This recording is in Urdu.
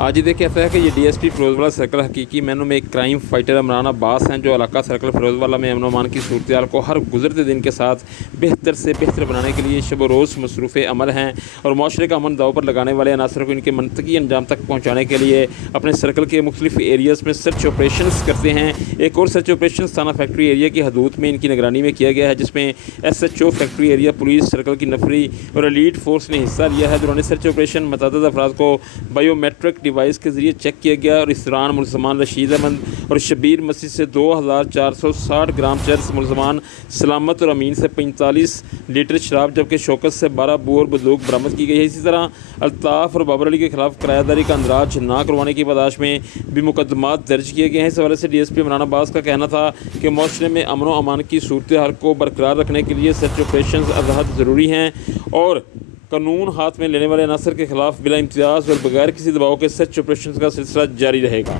آج یہ دیکھیں ایسا ہے کہ یہ ڈی ایس پی فیروز والا سرکل حقیقی معنوں میں ایک کرائم فائٹر عمران عباس ہیں، جو علاقہ سرکل فیروز والا میں امن و امان کی صورتحال کو ہر گزرتے دن کے ساتھ بہتر سے بہتر بنانے کے لیے شب و روز مصروف عمل ہیں اور معاشرے کا امن داؤ پر لگانے والے عناصر کو ان کے منطقی انجام تک پہنچانے کے لیے اپنے سرکل کے مختلف ایریاز میں سرچ آپریشنز کرتے ہیں۔ ایک اور سرچ آپریشن تھانہ فیکٹری ایریا کی حدود میں ان کی نگرانی میں کیا گیا ہے، جس میں S H O factory area police circle کی نفری اور ایلیٹ فورس نے حصہ لیا ہے۔ دوران سرچ آپریشن متعدد افراد کو بائیو میٹرک ڈیوائس کے ذریعے چیک کیا گیا اور اس دوران ملزمان رشید احمد اور شبیر مسیح سے 2460 گرام چرس، ملزمان سلامت اور امین سے 45 لیٹر شراب، جبکہ شوکت سے 12 بور بندوق برآمد کی گئی ہے۔ اسی طرح الطاف اور بابر علی کے خلاف کرایہ داری کا اندراج نہ کروانے کی پاداش میں بھی مقدمات درج کیے گئے ہیں۔ اس حوالے سے ڈی ایس پی عمران عباس کا کہنا تھا کہ معاشرے میں امن و امان کی صورتحال کو برقرار رکھنے کے لیے سرچ آپریشنز از حد ضروری ہیں اور قانون ہاتھ میں لینے والے عناصر کے خلاف بلا امتیاز اور بغیر کسی دباؤ کے سرچ آپریشنز کا سلسلہ جاری رہے گا۔